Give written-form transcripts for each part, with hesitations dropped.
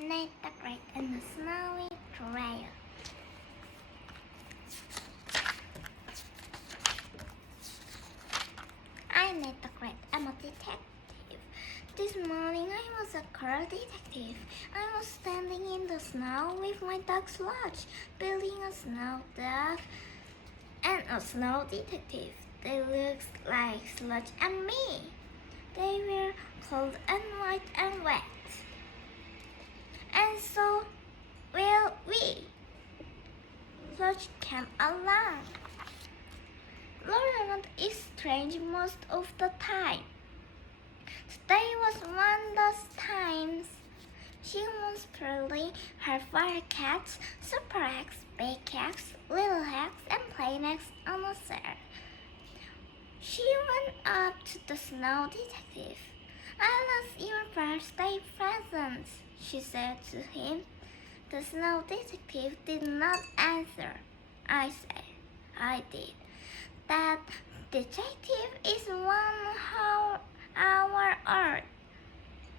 Nate the Great and the Snowy Trail. I'm Nate the Great. I'm a detective. This morning I was a car detective. I was standing in the snow with my dog Sludge, building a snow dog and a snow detective. They looked like Sludge and me. They were cold and white and wet. And so will we. Sludge came along. Rosamond is strange most of the time. Today was one of those times. She was purling her fire cats, super eggs, big eggs, little eggs, and plain eggs on a chair. She went up to the snow detective. "I lost your birthday presents," she said to him. The snow detective did not answer. I said, "I did. That detective is 1 hour old.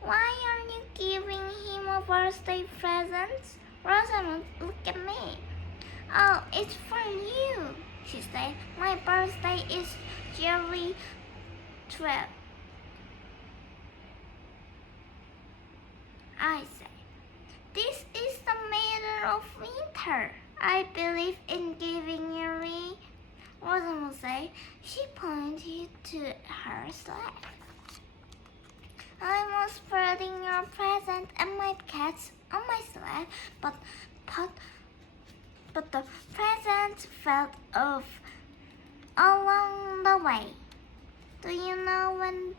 Why are you giving him a birthday present?" Rosamond looked at me. "Oh, it's for you," she said. "My birthday is January 12th. I said, "This is the middle of winter. I believe in giving you a..." Rosamond said. She pointed to her sled. "I was putting your present and my cats on my sled, but the present fell off along the way. Do you know when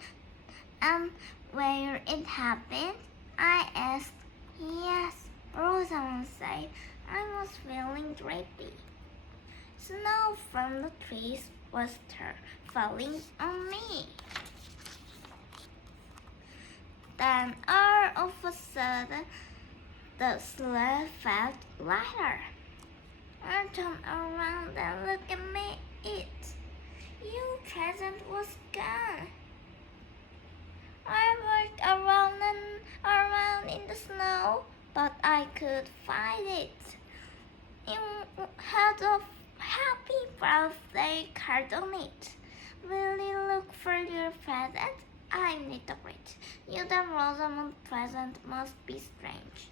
and where it happened?" I asked. "Yes," Rosamond said. I was feeling drippy. Snow from the trees was falling on me. Then all of a sudden, the sled felt lighter. I turned around and looked at it. Your present was gone. I walked around and around in the snow, but I could find it. It had a happy birthday card on it. Will you look for your present? I need a great. You the Rosamond present must be strange.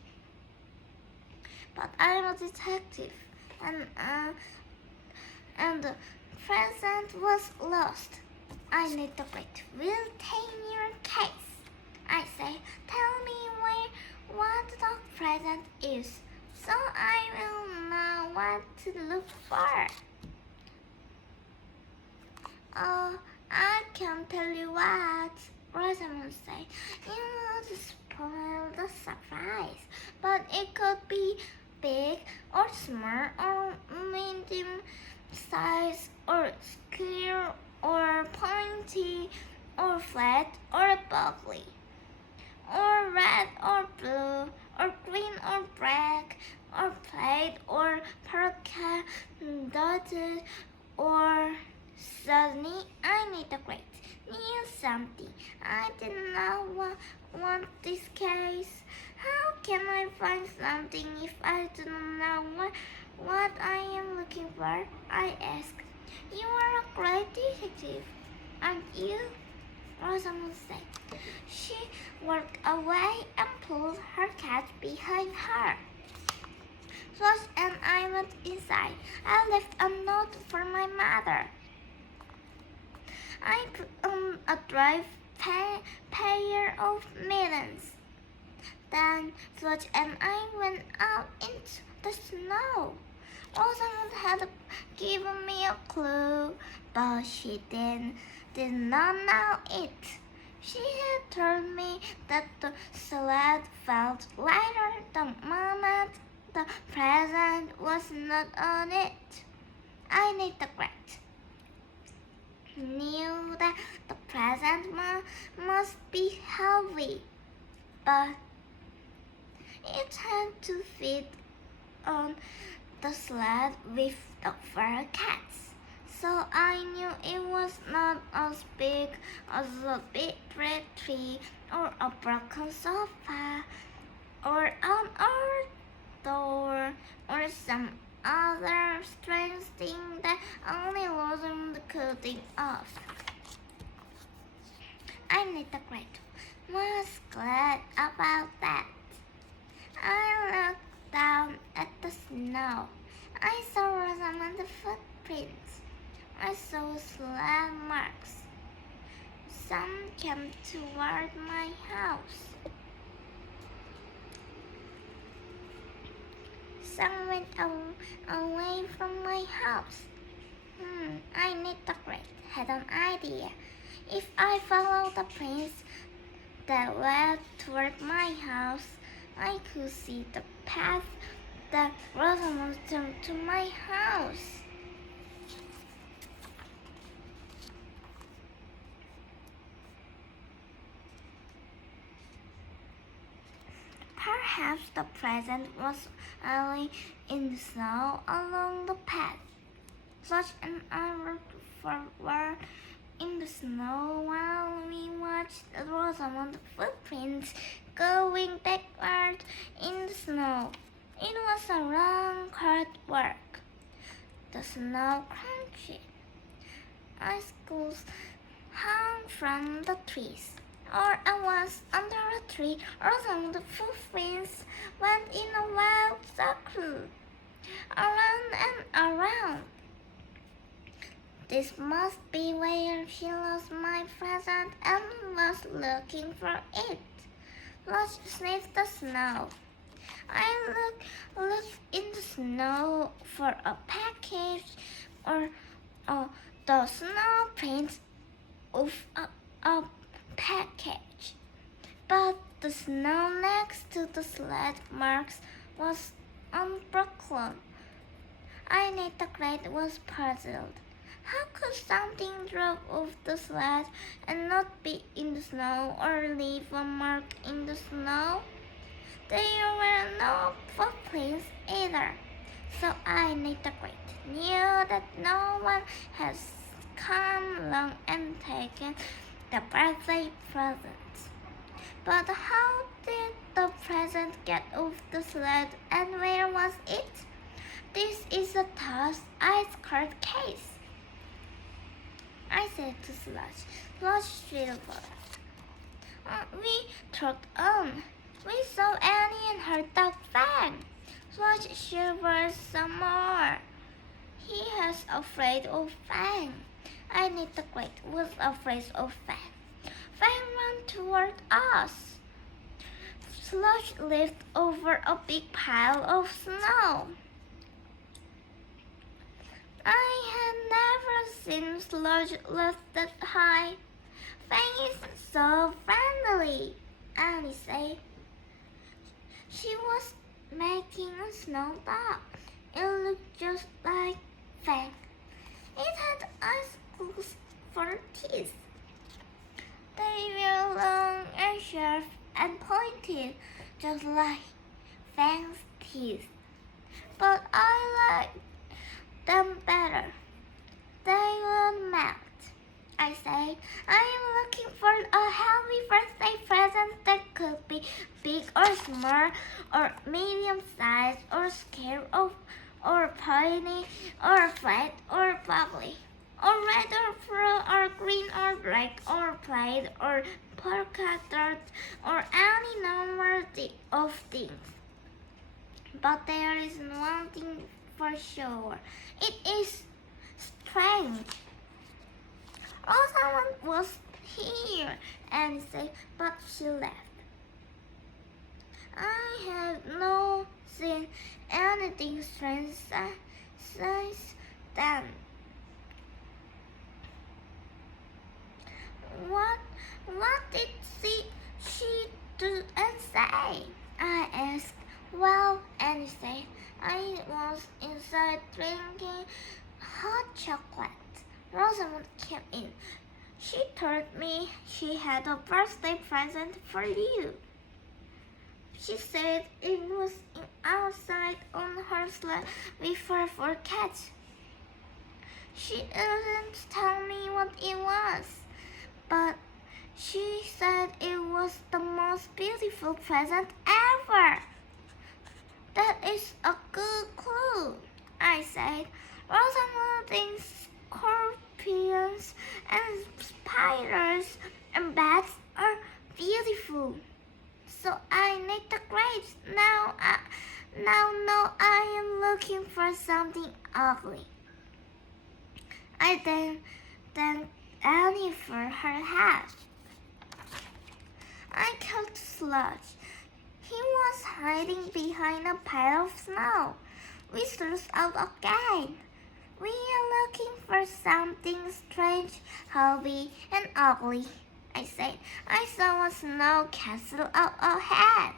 But I'm a detective, and the present was lost. I need the great. Will take your case. I say, "Tell me what the present is, so I will know what to look for." "Oh, I can't tell you what," Rosamond said. "You would spoil the surprise, but it could be big or small or medium size or square or pointy or flat or bubbly or red or blue or green or black or plaid or polka dotted or sunny." I need a great. Knew something. I did not want this case. How can I find something if I do not know what I am looking for? I asked. "You are a great detective, aren't you?" Rosamond said. She walked away and pulled her cat behind her. Sludge and I went inside. I left a note for my mother. I put on a dry pair of mittens. Then Sludge and I went out into the snow. Rosamond had given me a clue, but she did not know it. She had told me that the sled felt lighter the moment the present was not on it. I need the great. Knew that the present must be heavy, but it had to fit on the sled with the fur cats. So I knew it was not as big as a big red tree or a broken sofa or a some other strange thing that only Rosamund could think of. Nate was glad about that. I looked down at the snow. I saw Rosamund's footprints. I saw sled marks. Some came toward my house. Some went away from my house. Nate had an idea. If I followed the prints that led toward my house, I could see the path that Rosamund took to my house. Perhaps the present was lying in the snow along the path. Such an hour were in the snow while we watched Rosamund's footprints going backward in the snow. It was a long, hard work. The snow crunched. Icicles hung from the trees. All at once, under a tree, Rosamund's footprints went in a wild circle, around and around. This must be where she lost my present and was looking for it. Lush sniffed the snow. I looked in the snow for a package or the snow prints of a package. But the snow next to the sled marks was unbroken. Nate was puzzled. How could something drop off the sled and not be in the snow or leave a mark in the snow? There were no footprints either, so Nate knew that no one has come along and taken the birthday present. But how did the present get off the sled and where was it? This is a tough ice-cold case, I said to Slush. Slush shivered. We trotted on. We saw Annie and her dog Fang. Slush shivered some more. He was afraid of Fang. Nate was afraid of Fang. Fang ran toward us. Slush lived over a big pile of snow. I had never seen Slush lift that high. Fang is so friendly, Annie said. She was making a snow dog. It looked just like Fang. It had icicles for teeth. They were long and sharp and pointed, just like Fang's teeth. But I liked them better. They would melt. I said, I am looking for a happy birthday present that could be big or small, or medium size, or square, or pointy, or flat, or bubbly, or red, or blue, or green, or black, or plaid, or polka dot, or any number of things. But there is one thing for sure. It is strength. Rosamund was here, and said, but she left. I have not seen anything strange since then. What did she do and say? I asked. Well, Annie said, I was inside drinking hot chocolate. Rosamund came in. She told me she had a birthday present for you. She said it was outside on her sled with her four cats. She didn't tell me what it was, but she said it was the most beautiful present ever. That is a good clue. said. Rosamund thinks scorpions and spiders and bats are beautiful. So I made the grapes. Now no, I am looking for something ugly. I thanked Annie for her help. I called Sludge. He was hiding behind a pile of snow. We searched out again. We are looking for something strange, heavy, and ugly, I said. I saw a snow castle up ahead.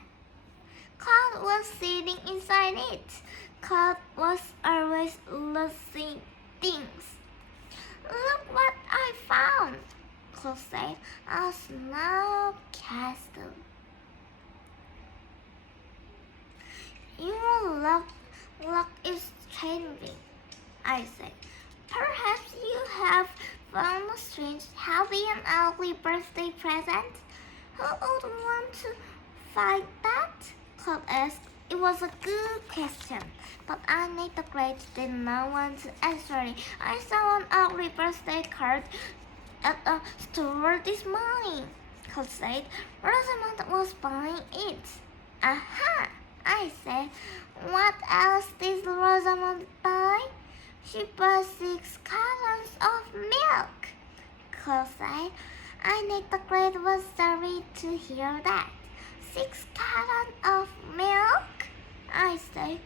Cloud was sitting inside it. Cloud was always losing things. Look what I found, Cloud said. A snow castle. Your luck is changing, I said. Perhaps you have found a strange, heavy, and ugly birthday present. Who would want to find that? Cloud asked. It was a good question, but Annie the Great did not want to answer it. I saw an ugly birthday card at a store this morning, Cloud said. Rosamund was buying it. Aha! I said. What else did Rosamund buy? She bought 6 cartons of milk, Cloud said. Annie the Great was sorry to hear that. 6 cartons of milk? I said.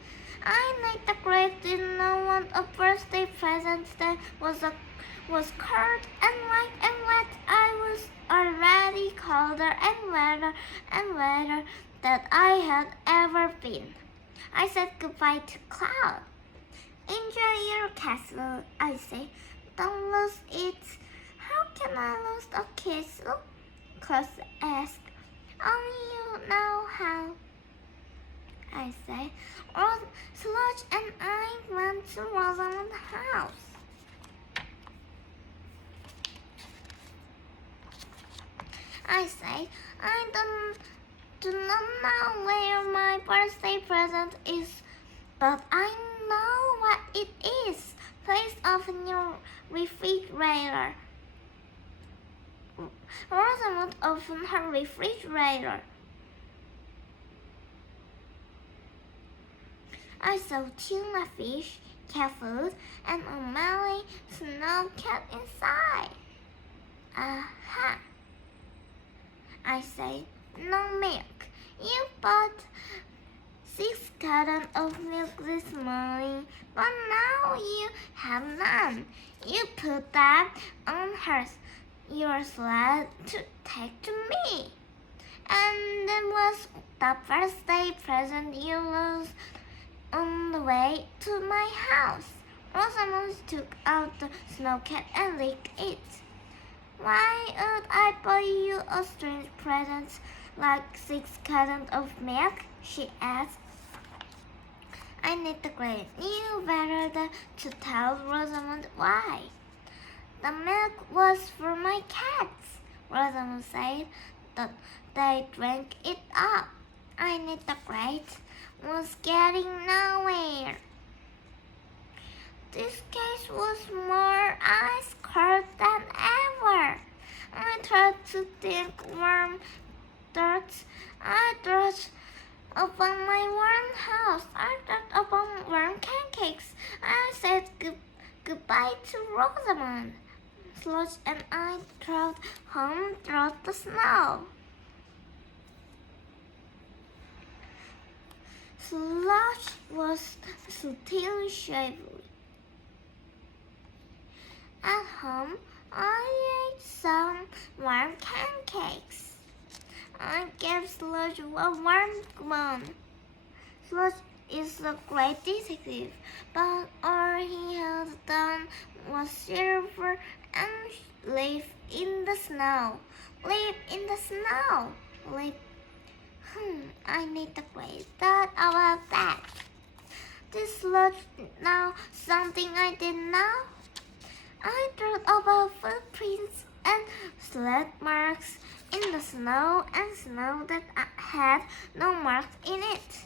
Annie the Great did not want a birthday present that was cold and white and wet. I was already colder and wetter than I had ever been. I said goodbye to Cloud. Enjoy your castle, I said. Don't lose it. How can I lose a castle? Cloud asked. Only you know how, I said. Sludge and I went to Rosamund's house. I said, I do not know where my birthday present is, but I know what it is. Please open your refrigerator. Rosamund opened her refrigerator. I saw tuna fish, cat food, and a Malay snow cat inside. Aha! I said, no milk. You bought 6 cartons of milk this morning, but now you have none. You put that on your sled to take to me. And that was the birthday present you lost on the way to my house. Rosamund took out the snow cat and licked it. Why would I buy you a strange present like 6 cartons of milk? She asked. Annie the Great knew better to tell Rosamund why. The milk was for my cats, Rosamund said. That they drank it up. Annie the Great was getting nowhere. This case was more ice cold than ever. I tried to think warm dirt. I thought upon my warm house. I thought upon warm pancakes. I said goodbye to Rosamund. Sludge and I drove home through the snow. Sludge was still shivering. At home, I ate some warm pancakes. I gave Sludge a warm one. Sludge is a great detective, but all he had done was shiver and live in the snow. Live in the snow. Live. I need a great thought about that. This Sludge know something I didn't know. I thought about footprints and sled marks in the snow and snow that had no marks in it.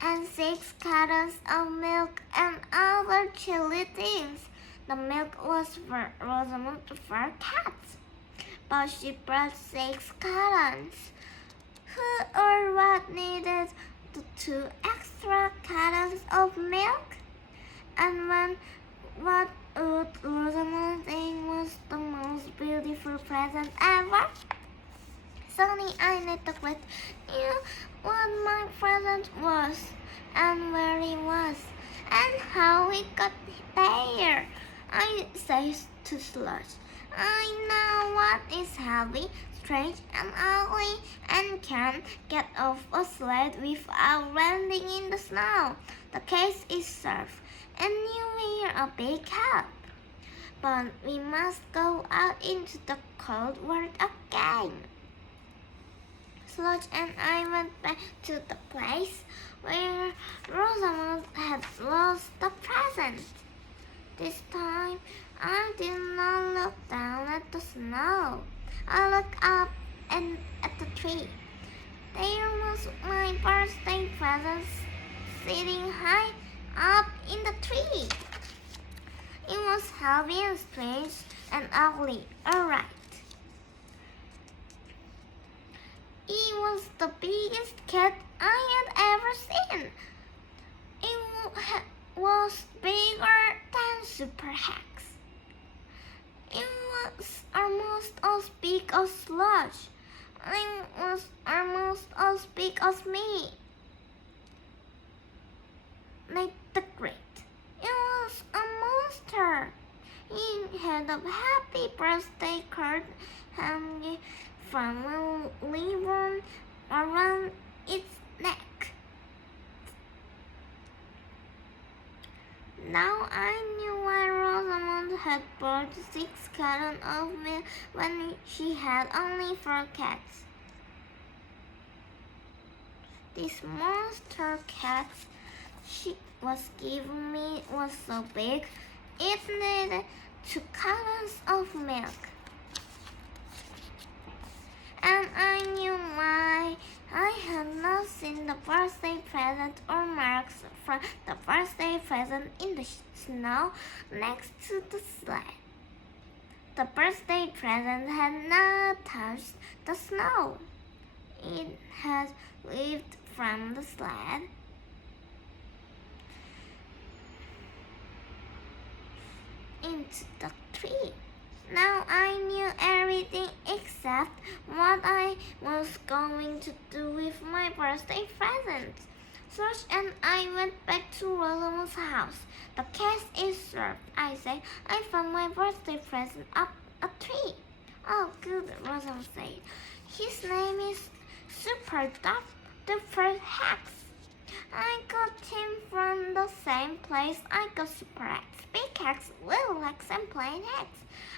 And see, gallons of milk and other chilly things. The milk was for Rosamond for cats, but she brought 6 gallons. Who or what needed the 2 extra gallons of milk? And when what would Rosamond think was the most beautiful present ever? Suddenly I knew what my present was, and where it was, and how it got there. I said to Sludge, I know what is heavy, strange, and ugly, and can get off a sled without landing in the snow. The case is served, and you wear a big hat. But we must go out into the cold world again. Sludge and I went back to the place where Rosamond had lost the present. This time, I did not look down at the snow. I looked up and at the tree. There was my birthday present sitting high up in the tree. It was heavy and strange and ugly, alright. It was the biggest cat I had ever seen. It was bigger than Super Hex. It was almost as big as Sludge. It was almost as big as me. Nate the Great. It was a monster. It had a happy birthday card hanging from a ribbon around its neck. Now I knew why Rosamond had bought 6 gallons of milk when she had only 4 cats. This monster cat she was giving me was so big, it needed 2 gallons of milk. And I knew why I had not seen the birthday present or marks from the birthday present in the snow next to the sled. The birthday present had not touched the snow. It had leaped from the sled into the tree. Now I knew everything except what I was going to do with my birthday present. Sludge and I went back to Rosamond's house. The case is served, I said. I found my birthday present up a tree. Oh, good, Rosamond said. His name is Super Duper Hex. I got him from the same place I got Super Hex. Big Hex, Little Hex, and Plain Hex.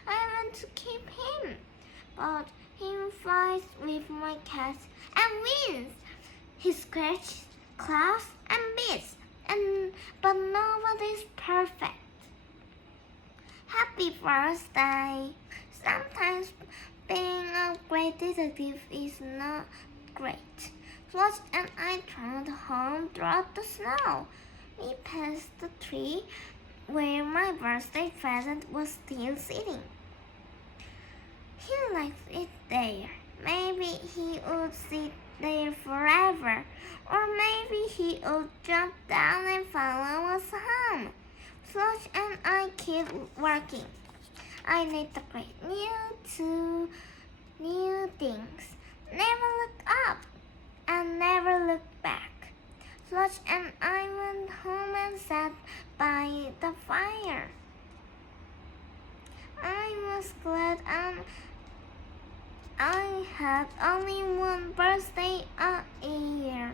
I want to keep him, but he fights with my cat and wins. He scratches, claws, and beats, but nobody's perfect. Happy birthday! Sometimes being a great detective is not great. Sludge and I turned home through the snow. We passed the tree where my birthday present was still sitting. He liked it there. Maybe he would sit there forever, or maybe he would jump down and follow us home. Sludge and I kept working. I need to create new things. Never look up and never look back. Sludge and I went home and sat by the fire. I was glad I had only one birthday a year.